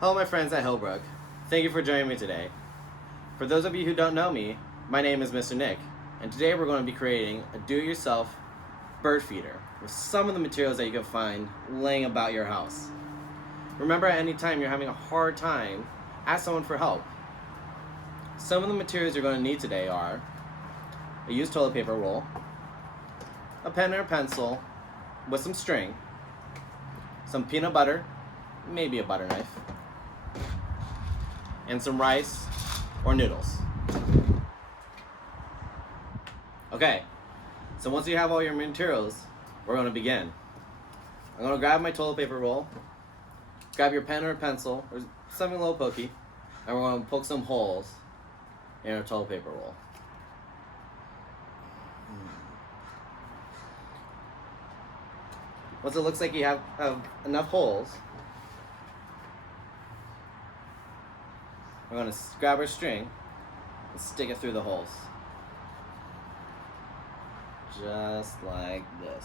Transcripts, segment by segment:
Hello my friends at Hillbrook. Thank you for joining me today. For those of you who don't know me, my name is Mr. Nick, and today we're going to be creating a do-it-yourself bird feeder with some of the materials that you can find laying about your house. Remember, at any time you're having a hard time, ask someone for help. Some of the materials you're going to need today are a used toilet paper roll, a pen or a pencil with some string, some peanut butter, maybe a butter knife, and some rice or noodles. Okay, so once you have all your materials, we're going to begin. I'm going to grab my toilet paper roll, grab your pen or pencil, or something a little pokey, and we're going to poke some holes in our toilet paper roll. Once it looks like you have enough holes, we're going to grab our string and stick it through the holes. Just like this.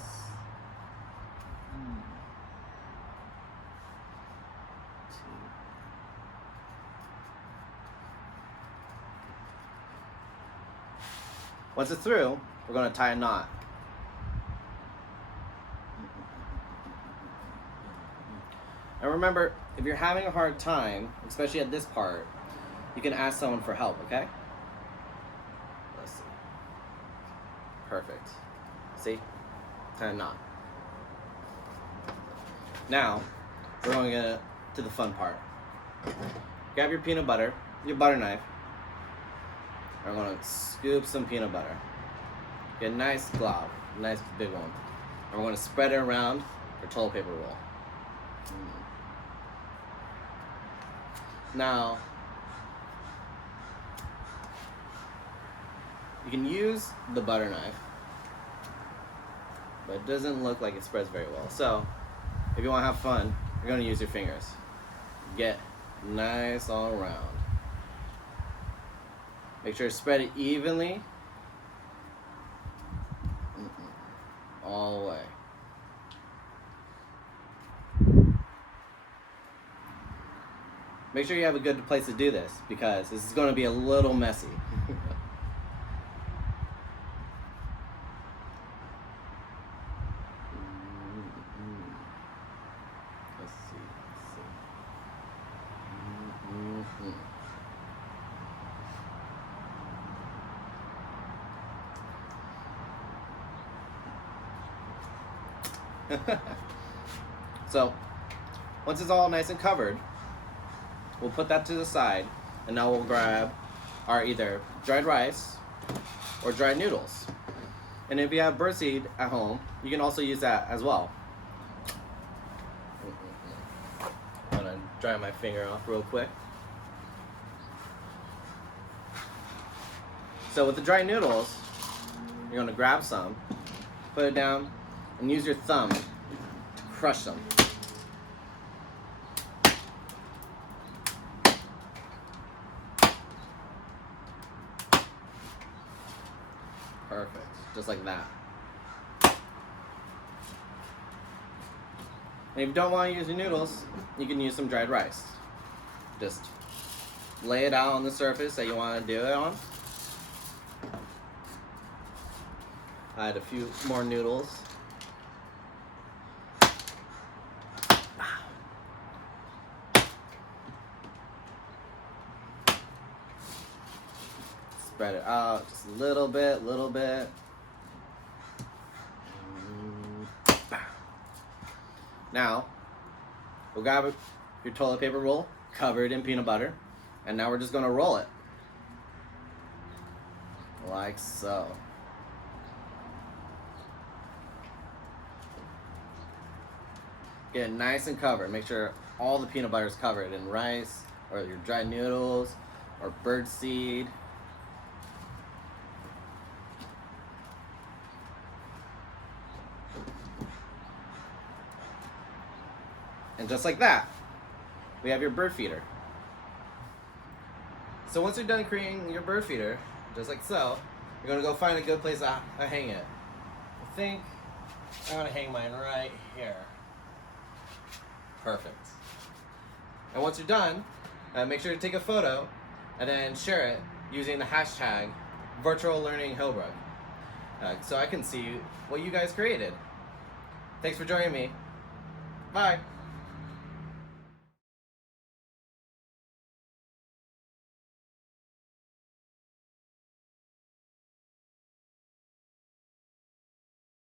Once it's through, we're going to tie a knot. And remember, if you're having a hard time, especially at this part, you can ask someone for help, okay? Let's see. Perfect. See? Tie a knot. Now, we're going to the fun part. Grab your peanut butter, your butter knife. We're going to scoop some peanut butter. Get a nice glob, a nice big one. And we're going to spread it around our toilet paper roll. Now, you can use the butter knife, but it doesn't look like it spreads very well. So, if you want to have fun, you're going to use your fingers. Get nice all around. Make sure to spread it evenly. All the way. Make sure you have a good place to do this, because this is going to be a little messy. Let's see. So, once it's all nice and covered, we'll put that to the side, and now we'll grab our either dried rice or dried noodles. And if you have birdseed at home, you can also use that as well. I'm gonna dry my finger off real quick. So with the dried noodles, you're gonna grab some, put it down, and use your thumb to crush them. Perfect, just like that. And if you don't want to use your noodles, you can use some dried rice. Just lay it out on the surface that you want to do it on. Add a few more noodles. Spread it out just a little bit. Now, we'll grab your toilet paper roll covered in peanut butter, and now we're just going to roll it. Like so. Get it nice and covered. Make sure all the peanut butter is covered in rice, or your dried noodles, or bird seed. And just like that, we have your bird feeder. So once you're done creating your bird feeder, just like so, you're gonna go find a good place to hang it. I think I'm gonna hang mine right here. Perfect. And once you're done, make sure to take a photo and then share it using the hashtag Virtual Learning Hillbrook, so I can see what you guys created. Thanks for joining me. Bye.